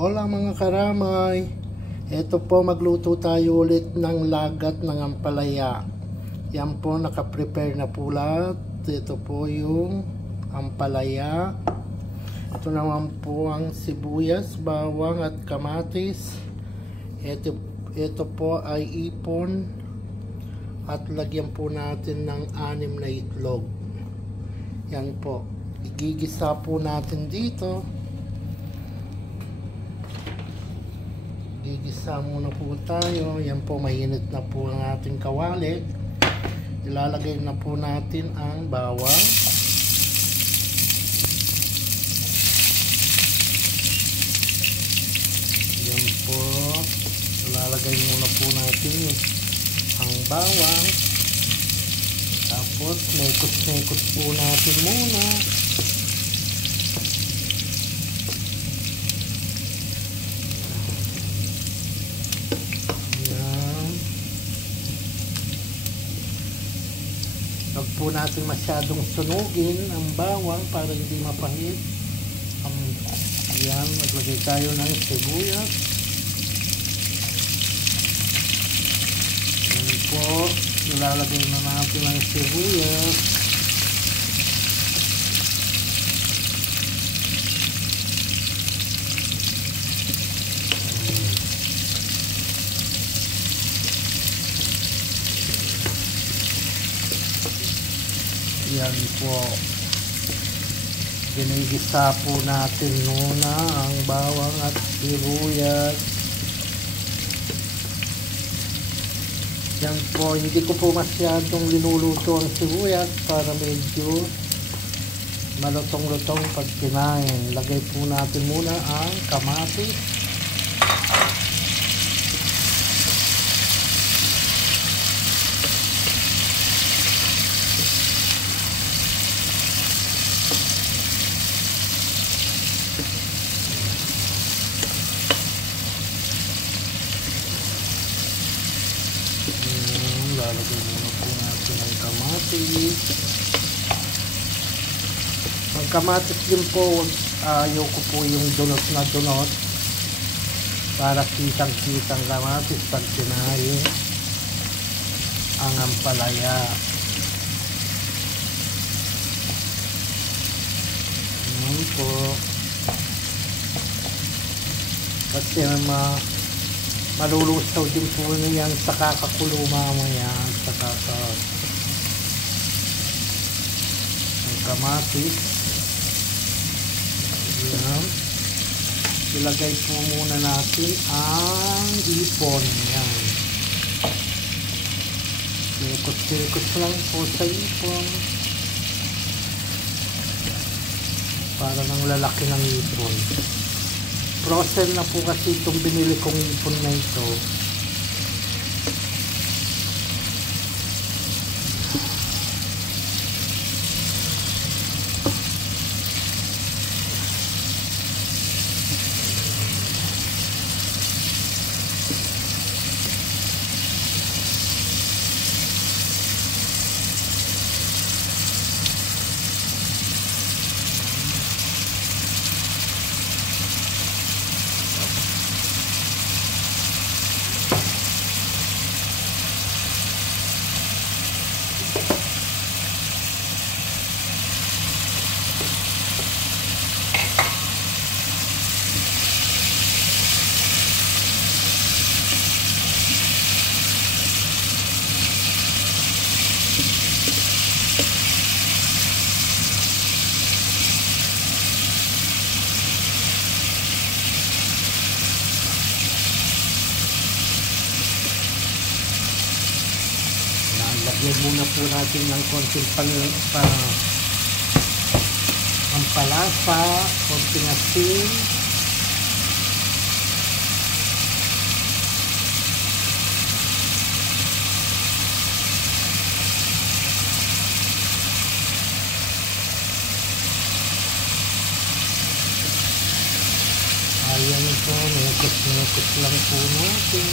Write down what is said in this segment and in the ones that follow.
Hola mga karamay, ito po magluto tayo ulit ng lagat ng ampalaya. Yan po, nakaprepare na po lahat. Ito po yung ampalaya. Ito naman po ang sibuyas, bawang at kamatis. Ito po ay ipon. At lagyan po natin ng 6 na itlog. Yan po, igigisa po natin dito. Gigisa muna po tayo. Yan po, mainit na po ang ating kawali. Ilalagay na po natin ang bawang. Yan po, ilalagay muna po natin ang bawang. Tapos mekos-mekos po natin muna. Huwag po natin masyadong sunugin ang bawang para hindi mapahit. Yan, maglagay tayo ng sibuyas. Yan po, ilalagay na natin ang sibuyas. Yan po, ginigisa po natin muna ang bawang at sibuyas. Yan po, hindi ko po masyadong linuluto ang sibuyas para medyo malutong-lutong pag kinain. Lagay po natin muna ang kamatis. Lalagay muna po natin ang kamatis. Ang kamatis din po, ayaw ko po yung dunot na dunot para kitang-kitang kamatis pag kinain ang ampalaya. Yan po. Kasi malulusaw din po yan sa kakakulo mamaya sa ang kamatis. Yan. Ilagay po muna natin ang ipon. Yan. Sikot-sikot lang po sa ipon para nang lalaki ng ipon. Frozen na po kasi itong binili kong ipon na ito. Lagyan muna po natin ng konting pampalasa, konting asin. Ayan po, mekos-mekos lang po natin.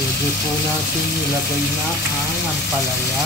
Pwede po natin ilagay na ang ampalaya.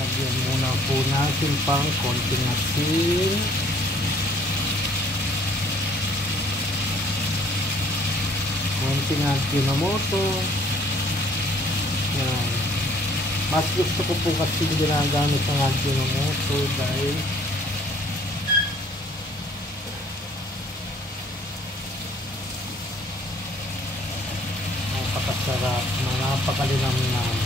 Lagyan muna po natin pang konting asin. Konting Ajinomoto. Yan. Mas gusto ko po kasi ginagamit ang Ajinomoto dahil napakasarap, napakalinamnam.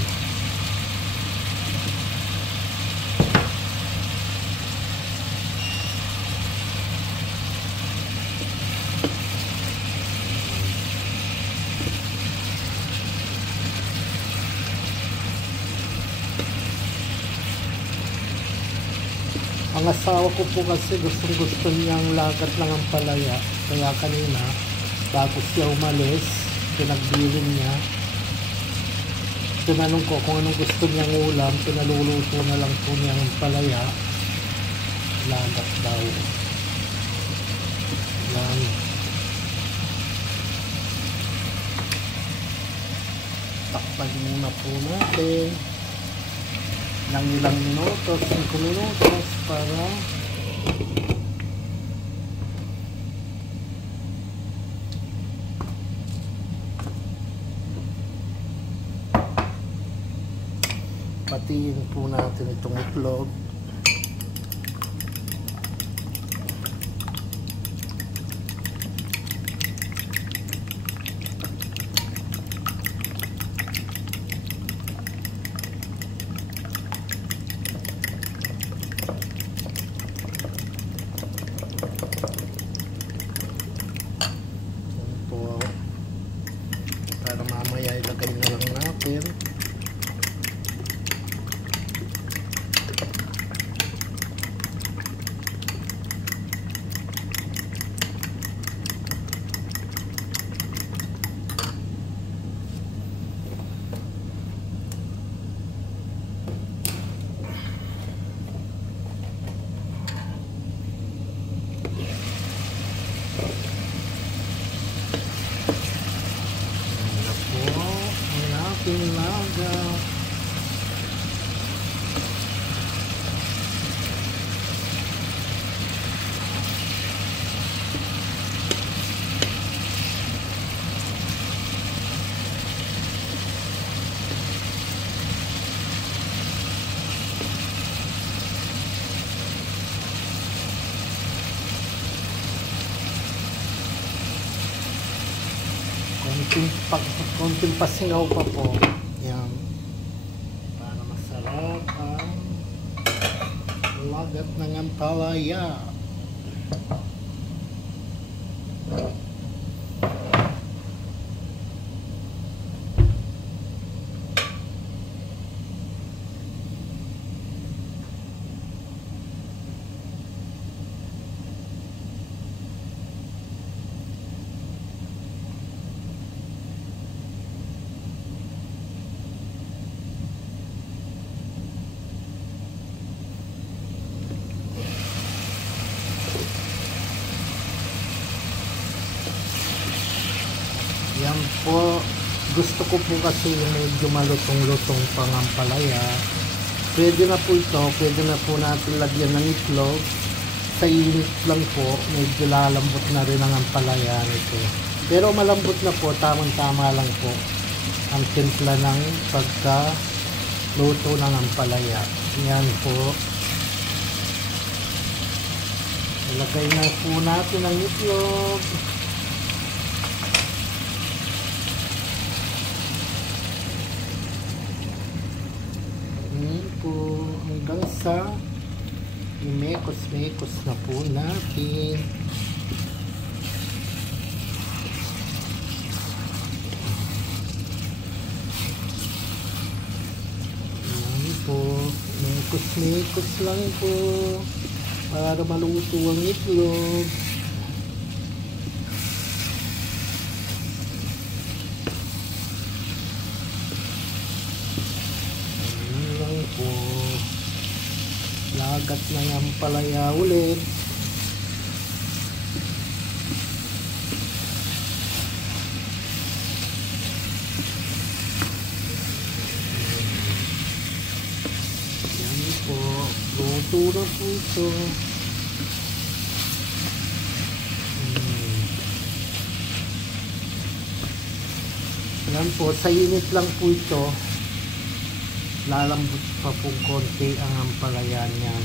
Ang asawa ko po kasi gusto niyang lagat ng ampalaya. Kaya kanina, bago siya umalis, pinagbilin niya. Tinanong ko kung anong gusto niyang ulam, pinaluluto na lang po niyang ampalaya. Lagat daw. Yan. Takpan muna po natin ng ilang minutos, 5 minutos para patiin po natin itong itlog. Para mamaya ilagay na lang natin. Laga. Konting pasingaw pa po. Yan. Para masarap ang lagat ng ampalaya. Yan po, gusto ko po kasi medyo malutong-lutong pang ampalaya. Pwede na po ito, pwede na po natin lagyan ng itlog. Sa init lang po, medyo lalambot na rin ang ampalaya nito. Pero malambot na po, tamang-tama lang po ang timpla ng pagka-luto ng ampalaya. Yan po. Ilagay na po natin ang itlog. Yan po. Hanggang sa imekos-mekos na po natin. Po, mekos-mekos lang po para maluto ang itlog. Ayan lang po, lagat ng ampalaya ulit. Po, luto na po ito. Yan po, sa init lang po ito. Lalambot pa po konti ang ampalaya niyan.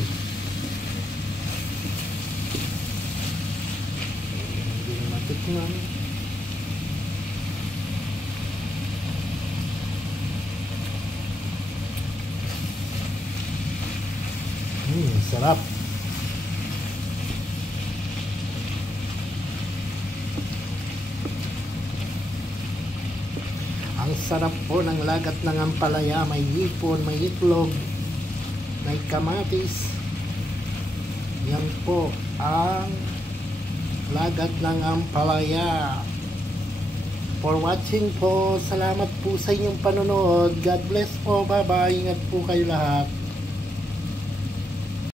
Hindi na matikman. Sarap. Ang sarap po ng lagat ng ampalaya. May hipon, may itlog, may kamatis. Yan po ang lagat ng ampalaya. For watching po. Salamat po sa inyong panonood. God bless po. Bye-bye. Ingat po kayo lahat.